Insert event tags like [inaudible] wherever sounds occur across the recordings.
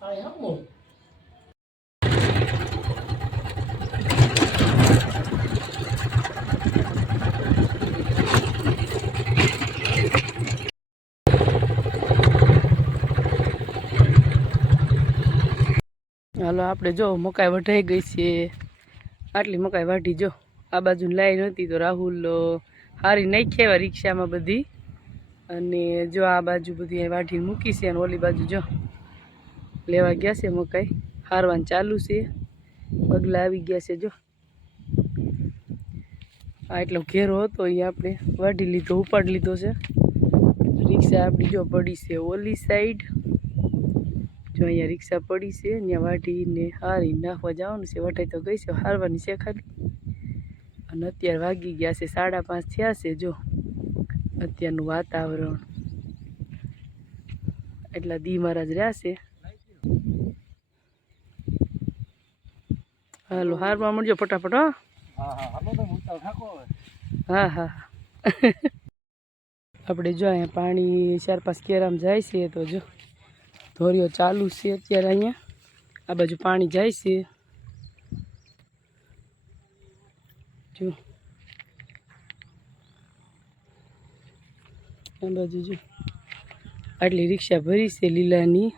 Ai, amor. હાલો આપણે જો મકાઈ વઢાઈ ગઈ છે. આટલી મકાઈ વાઢી જો. આ બાજુ લાઈન હતી તો રાહુલ હારી નાખી આવ્યા રિક્ષામાં બધી. અને જો આ બાજુ બધી વાઢી મૂકી છે અને ઓલી બાજુ જો. લેવા ગયા છે મકાઈ. હારવાનું ચાલુ છે. પગલા આવી ગયા છે જો. આ એટલો ઘેરો હતો એ આપણે વાઢી લીધો, ઉપાડી લીધો છે. રિક્ષા આપણી જો પડી છે ઓલી સાઈડ જો અહીંયા રિક્ષા પડી છે, ત્યાં વાઢીને હારી નાખવા જવાનું છે. વટાઈ તો ગઈ છે, હારવાની છે ખાલી. અને અત્યારે વાગી ગયા છે, સાડા પાંચ થયા છે જો. અત્યારનું વાતાવરણ. એટલા દી મહારાજ રહ્યા છે. હાલો હારમાં મળજો ફટાફટ હો. હા હા [laughs] આપણે જો અહીંયા પાણી ચાર પાંચ કેરામ જાય છે તો જો ધોરીઓ ચાલુ છે અત્યારે અહીંયા. આ બાજુ પાણી જાય છે. જો. આ બાજુ જો. આટલી રિક્ષા ભરી છે લીલાની.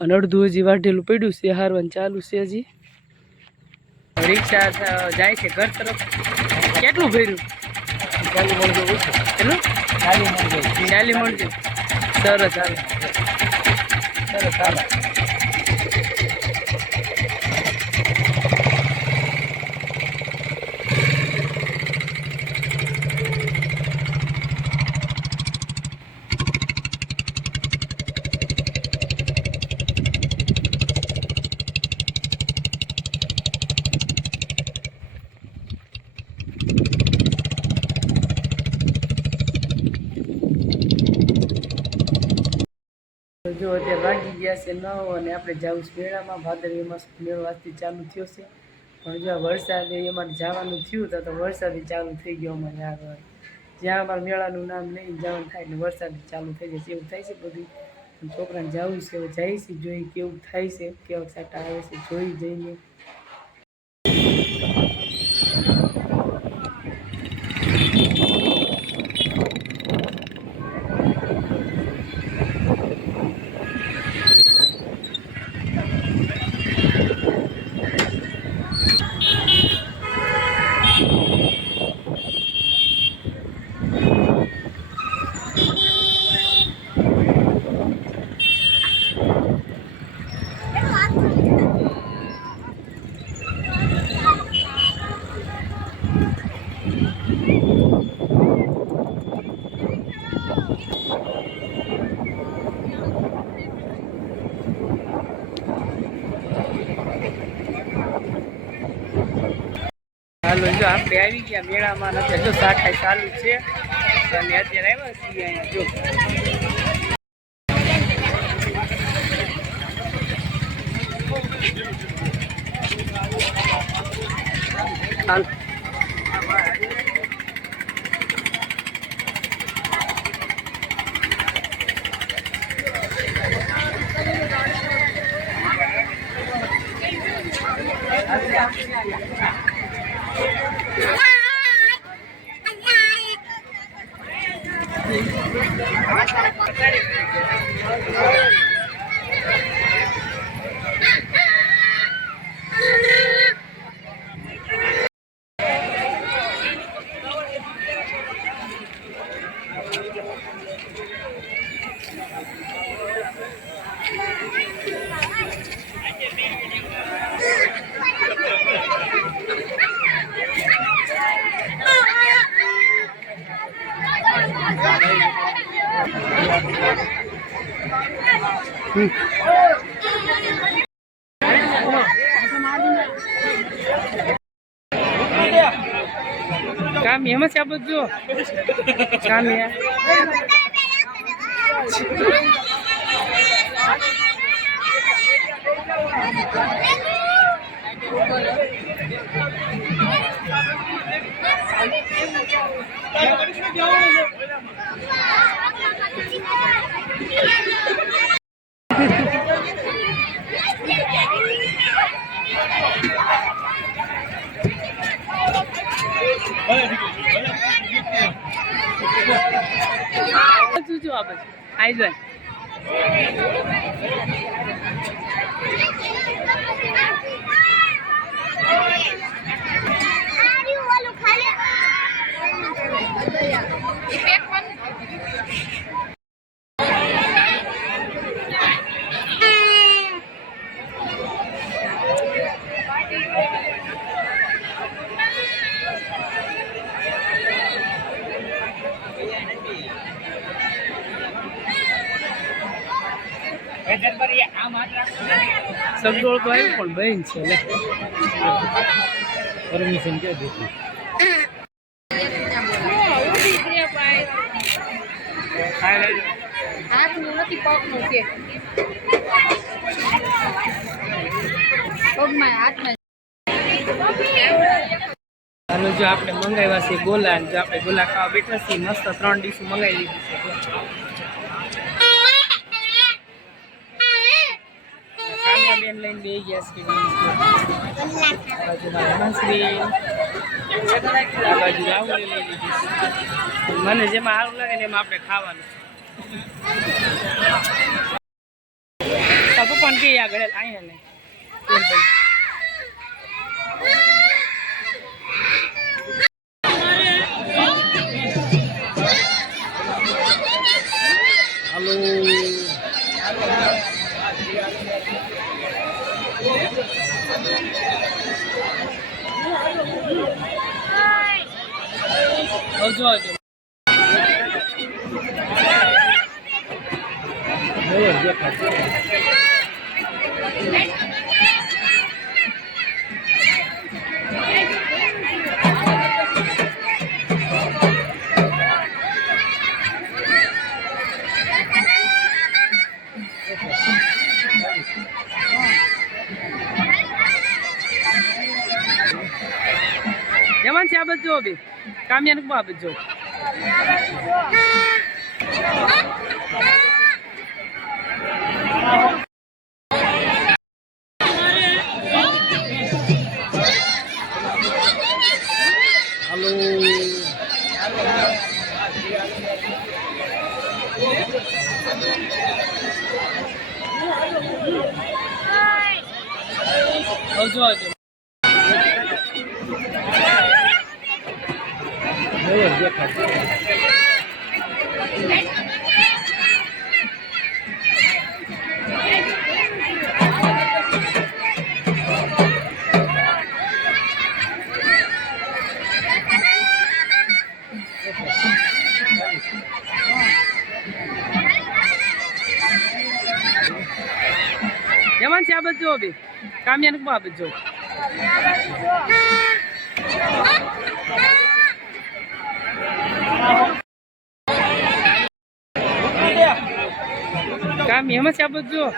અને અડધું હજી વાઢેલું પડ્યું છે હારવાનું ચાલુ છે હજી. રિક્ષા જાય છે ઘર તરફ. કેટલું ભર્યું? કેટલું? ચાલી મળજો સરસ હાલો સરસ. જો અત્યારે વાગી ગયા છે નવ અને આપણે જવું છે મેળામાં ભાદરવી માસ મેળો આજથી ચાલુ થયો છે. પણ જો આ વરસાદ એમાં જવાનું થયું તો વરસાદ ચાલુ થઈ ગયો અમારે આગળ જ્યાં અમારે મેળાનું નામ લઈને જવાનું થાય એટલે વરસાદ ચાલુ થઈ છે એવું થાય છે બધું. છોકરાને જવું છે જઈશું જોઈ કેવું થાય છે, કેવા સાટા આવે છે, જોઈ જઈને. હાલો, જો આપણે આવી ગયા મેળામાં નથી જો સાઠાઈ ચાલુ છે. અને અત્યારે આવ્યા છીએ અહીંયા, જો. હાલ કામ એમ છે આ બધું કામ યાર Thank you. આઈ જાય સગડોળ તો આવ્યું પણ બેન છે પરમિશન ક્યાં દીધી. હાથનું નથી જો આપણે મંગાવ્યા છે ગોલા જો આપણે ગોલા ખાવા બેઠા છીએ, મસ્ત ત્રણ ડીશ મંગાવી લીધી છે. કામ્યાબેન લઈને બે ગયા છે મને જેમાં સારું લાગે ને એમાં આપણે ખાવાનું. પપ્પા પણ કે આગળ અહીંયા નહીં એમ ભાઈ આવજો આવજો જવાન છે આ બધું જો બી કામ્યાને કહો આ બધું જો આવજો આવજો જવાન છે આ બધું એમ છે આ બધું? જો